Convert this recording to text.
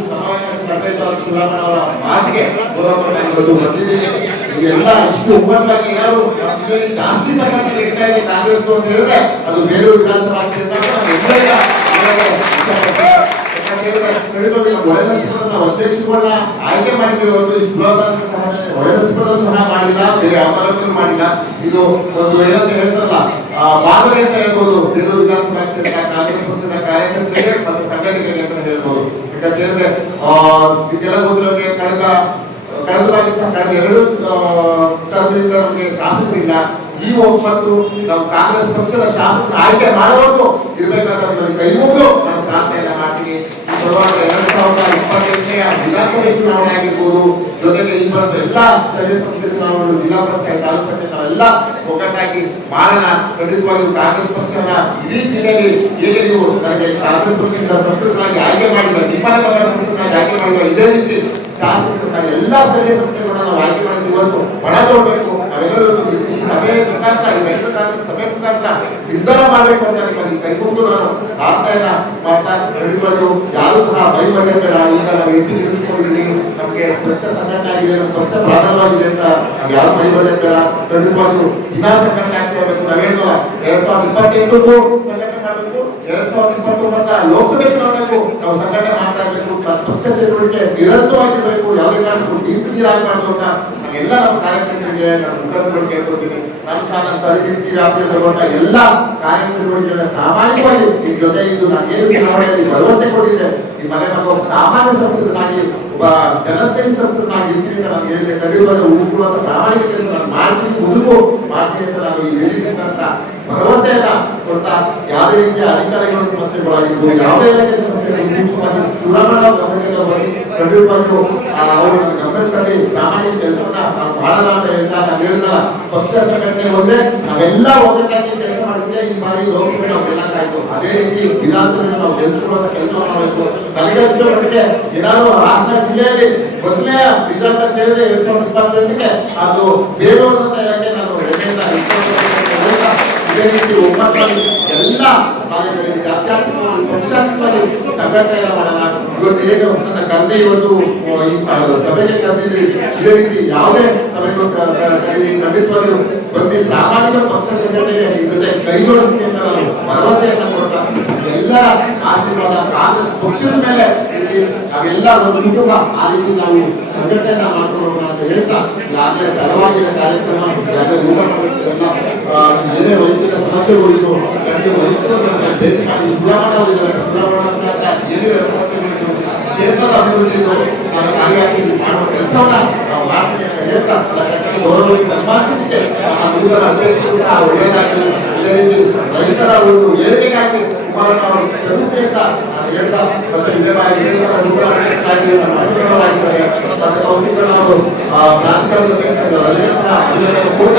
ಸಮಾವೇಶ ನಡೆದ ಚುನಾವಣಾ ಅವರ ಮಾತಿಗೆ ಇವತ್ತು ಬಂದಿದ್ದೀನಿ. ಇದೆಲ್ಲ ಇಷ್ಟು ಏನಾದ್ರು ನಮ್ಮ ಜಾಸ್ತಿ ಸಂಘಟನೆ ನಡೀತಾ ಕಾಂಗ್ರೆಸ್ ಅಂತ ಹೇಳಿದ್ರೆ ಅದು ಬೇಲೂರು ವಿಧಾನಸಭಾ ಕ್ಷೇತ್ರ ಅಧ್ಯಕ್ಷಗಳನ್ನ ಆಯ್ಕೆ ಮಾಡಿದ್ವಿ ಹೊರತು ಇಷ್ಟು ಬೃಹತ್ ಸಂಘಟನೆ ಒಳನರಸೀಪುರದಲ್ಲೂ ಸಹ ಮಾಡಿಲ್ಲ, ಬೇರೆ ತಾಲೂಕಲ್ಲೂ ಮಾಡಿಲ್ಲ. ಇದು ಒಂದು ಏನಂತ ಹೇಳ್ತಾರಲ್ಲ ಮಾದರಿ ಅಂತ ಹೇಳ್ಬೋದು ಬೇಲೂರು ವಿಧಾನಸಭಾ ಕ್ಷೇತ್ರ, ಕಾಂಗ್ರೆಸ್ ಪಕ್ಷದ ಕಾರ್ಯಕರ್ತರಿಗೆ ಮತ್ತು ಅಂತ ಹೇಳ್ಬೋದು. ಕಳೆದ ಕಳೆದ ಬಾರಿ ಕಳೆದ ಎರಡು ಟರ್ಮಿನಿಂದ ನಮಗೆ ಶಾಸಕರಿಲ್ಲ ಈ ಒಪ್ಪತ್ತು ನಾವು ಕಾಂಗ್ರೆಸ್ ಪಕ್ಷದ ಶಾಸಕರ ಆಯ್ಕೆ ಮಾಡುವವರೆಗೂ ಇರ್ಬೇಕಾದ್ರೆ ಕೈ ಮುಗಿದು ಈ ಬರುವಾಗ ಎರಡ್ ಸಾವಿರದ ಇಪ್ಪತ್ತೆಂಟನೆಯ ಚುನಾವಣೆ ಆಗಿರ್ಬೋದು, ಜೊತೆಗೆ ಈ ಬರುವ ಎಲ್ಲಾ ಸ್ಥಳೀಯ ಸಂಸ್ಥೆ ಚುನಾವಣೆಗಳು, ಜಿಲ್ಲಾ ಪಂಚಾಯತ್, ತಾಲೂಕು ಪಂಚಾಯತ್ ನಾವೆಲ್ಲ ಒಗ್ಗಟ್ಟಾಗಿ ಮಾಡೋಣ. ಖಂಡಿತವಾಗಿ ಕಾಂಗ್ರೆಸ್ ಪಕ್ಷನ ಇಡೀ ಜಿಲ್ಲೆಯಲ್ಲಿ ಹೇಗೆ ನೀವು ನನಗೆ ಕಾಂಗ್ರೆಸ್ ಪಕ್ಷದಿಂದ ಸಂಸ್ಕೃತನಾಗಿ ಆಯ್ಕೆ ಮಾಡಿಲ್ಲ, ನಿಮ್ಮ ಸಂಸ್ಕೃತನಾಗಿ ಆಯ್ಕೆ ಮಾಡಿಲ್ಲ, ಇದೇ ರೀತಿ ಶಾಸಕರನ್ನ ಎಲ್ಲಾ ಸ್ಥಳೀಯ ಸಂಸ್ಥೆಗಳನ್ನ ಇವತ್ತು ಬಣ ತೋಡ್ಬೇಕು ನಾವೆಲ್ಲರೂ ಈ ಸಭೆಯ ಮುಖಾಂತರ, ಈ ರೈತ ಕಾಂಗ್ರೆಸ್ ಸಭೆ ಮುಖಾಂತರ ನಿರ್ಧಾರ ಮಾಡಬೇಕು ಅಂತ ನಿಮ್ಮಲ್ಲಿ ಕೈಗೊಂಡು ನಾನು ಪ್ರಾರ್ಥನೆಯನ್ನ ಮಾಡ್ತಾ ಖಂಡಿತವಾಗಿಯೂ ಯಾರು ಸಹ ಬೈ ಬೇಡ. ಈಗ ನಾವು ಎಂಟು ನಿಲ್ಲಿಸ್ಕೊಂಡಿದ್ದೀವಿ. ನಮಗೆ ಪಕ್ಷ ಸಂಘಟನೆ ಆಗಿದೆ. ನಮ್ಮ ಪಕ್ಷ ಪ್ರಾರಂಭವಾಗಿದೆ ಅಂತ ನಾವು ಯಾರು ಬೈ ಬೇಡ. ಖಂಡಿತವಾಗಿಯೂ ದಿನ ಸಂಘಟನೆ ಆಗ್ತಿರಬೇಕು. ನಾವು ಹೇಳಿದ್ವ ಎರಡ್ ಸಾವಿರದ ಇಪ್ಪತ್ತೆಂಟಕ್ಕೂ ಸಂಘಟನೆ ಮಾಡಬೇಕು. ಎರಡ್ ಸಾವಿರದ ಇಪ್ಪತ್ತೊಂಬತ್ತರ ಲೋಕಸಭೆ ಚುನಾವಣೆಗೂ ನಾವು ಸಂಘಟನೆ ಮಾಡ್ತಾ ಇರಬೇಕು. ಪಕ್ಷ ಚಟುವಟಿಕೆ ನಿರಂತರವಾಗಿರಬೇಕು ಯಾವುದೇ ಕಾರಣಕ್ಕೂ ನೀರಾಗಬಾರ್ದು ಅಂತ ನಾನೆಲ್ಲ ನಮ್ಮ ಕಾರ್ಯಕರ್ತರಿಗೆ ನಮ್ಮ ಮುಖಂಡರು ಕೇಳ್ಕೊತೀನಿ ನಮ್ಮ ನಮ್ಮ ತರಬೇತಿ ವ್ಯಾಪ್ತಿ ಬರುವಂತ ಎಲ್ಲ ಕಾರ್ಯಕ್ರಮಗಳಿಗೆ ಸಾಮಾನ್ಯವಾಗಿ ನಿಮ್ಮ ಜೊತೆ ಇದು ನಾನು ಚುನಾವಣೆಯಲ್ಲಿ ಭರವಸೆ ಕೊಟ್ಟಿದ್ದೆ. ನಿಮ್ಮ ಮನೆ ಒಬ್ಬ ಸಾಮಾನ್ಯ ಸಂಸದನಾಗಿ ಒಬ್ಬ ಜನಸ್ನೇಹಿ ಸಂಸದನಾಗಿ ಇರ್ತೀನಿ ಅಂತ ನಾನು ಹೇಳಿದೆ ಕಡಿಯುವಾಗ ಉಳಿಸ್ಕೊಳ್ಳುವಂತ ಪ್ರಾಮಾಣಿಕತೆಯನ್ನು ನಾನು ಮಾಡ್ತೀನಿ ಮುದುಕು. ಮಾಡ್ತೀನಿ ಅಂತ ನಾನು ಈ ಹೇಳಿದಂತ ಭರವಸೆಯನ್ನ ಕೊಡ್ತಾ ಯಾವುದೇ ರೀತಿಯ ಅಧಿಕಾರಿಗಳ ಸಮಸ್ಯೆಗಳಾಗಿದ್ದು ಯಾವುದೇ ರೀತಿಯ ಸಮಸ್ಯೆಗಳು ಚುನಾವಣಾ ಗಮನಕ್ಕೆ ಅವರ ಆ, ಅವರು ನನ್ನ ಗಮನದಲ್ಲಿ ಪ್ರಾಮಾಣಿಕ ಕೆಲಸವನ್ನ ನಾವು ಮಾಡಲ್ಲ ಅಂತ ಹೇಳ್ತಾ ಪಕ್ಷ ಸಂಘಟನೆ ಒಂದೇ ನಾವೆಲ್ಲ ಒಗ್ಗಟ್ಟಾಗಿ ಕೆಲಸ ಮಾಡಿದ್ರೆ ಈ ಬಾರಿ ಲೋಕಸಭೆ ನಾವು ಗೆಲ್ಲಕ್ಕಾಯ್ತು ಅದೇ ರೀತಿ ವಿಧಾನಸಭೆ ನಾವು ಗೆಲ್ಲಿಸುವಂತ ಕೆಲಸ ಮಾಡಬೇಕು ನನಗೆ ಅನ್ಸೋ ಮಟ್ಟಿಗೆ ಏನಾದ್ರು ಹಾಸನ ಜಿಲ್ಲೆಯಲ್ಲಿ ಮೊದಲೇ ರಿಸಲ್ಟ್ ಅಂತ ಹೇಳಿದ್ರೆ ಎರಡ್ ಸಾವಿರದ ಇಪ್ಪತ್ತೆಂಟಕ್ಕೆ ಅದು ಬೇಲೂರು ಅಂತ ಇಲಾಖೆ ನಾನು ಇದೇ. ರೀತಿ ಒಮ್ಮತವಾಗಿ ಎಲ್ಲ ಪಕ್ಷಾತ್ಮಕವಾಗಿ ಸಂಘಟನೆ ಮಾಡೋಣ ಇವತ್ತು ಏನು ನನ್ನ ಕರೆದೇ ಇವತ್ತು ಸಭೆಗೆ ಕರೆದಿದ್ರಿ. ಇದೇ ರೀತಿ ಯಾವುದೇ ಸಭೆಗಳು ಖಂಡಿತವಾಗಿಯೂ ಬಂದು ಪ್ರಾಮಾಣಿಕ ಪಕ್ಷ ಸಂಘಟನೆಗೆ ಜೊತೆ ಕೈ ಜೋಡಿಸ್ತೀನಿ ಅಂತ ನಾನು ಭರವಸೆಯನ್ನ ಕೊಟ್ಟ ಎಲ್ಲ ಆಶೀರ್ವಾದ ಕಾಂಗ್ರೆಸ್ ಪಕ್ಷದ ಮೇಲೆ. ನಾವೆಲ್ಲ ಒಂದು ಕುಟುಂಬ, ಆ ರೀತಿ ನಾವು ಸಂಘಟನೆಯನ್ನ ಮಾಡ್ಕೊಳ್ಳೋಣ ಅಂತ ಹೇಳ್ತಾ ಯಾವುದೇ ತಡವಾಗಿನ ಕಾರ್ಯಕ್ರಮ ಯಾವುದೇ ಮಾಡೋದೆಲ್ಲ ಏನೇ ವೈಯಕ್ತಿಕ ಸಮಸ್ಯೆಗಳಿದ್ದು ನನಗೆ ಭೇಟಿ ಮಾಡಿ ಅಂತ ಏನೇ ಸಮಸ್ಯೆಗಳಿದ್ದು ಕ್ಷೇತ್ರದ ಅಭಿವೃದ್ಧಿದು ನಾನು ಕಾರ್ಯಾಗಿ ಮಾಡುವ ಕೆಲಸವನ್ನ ನಾವು ಮಾಡ್ತೀವಿ ಅಂತ ಹೇಳ್ತಾ ಅದಕ್ಕೆ ಗೌರವ ಸನ್ಮಾನಿಸಲಿಕ್ಕೆ ಆ ನೂತನ ಅಧ್ಯಕ್ಷರು ಸಹ ಒಳ್ಳೆಯದಾಗಲಿ. ಇದೇ ರೀತಿ ರೈತರ ಒಂದು ಏಳಿಗೆಗಾಗಿ ಕುಮಾರಣ್ಣ ಅವರು ಶ್ರಮಿಸಲಿ ಅಂತ ನಾನು ಹೇಳ್ತಾ ಮತ್ತೆ ಕೇಂದ್ರದ ನೂತನ ಅಧ್ಯಕ್ಷರಾಗಿ ಮತ್ತೆ ಕೌಶಿಕಣ್ಣ ಅವರು ಪ್ರಾಂತೀಯ ಅಧ್ಯಕ್ಷರಾಗಿದ್ದಾರೆ ಅಲ್ಲೇ ಸಹ ಕೂಡ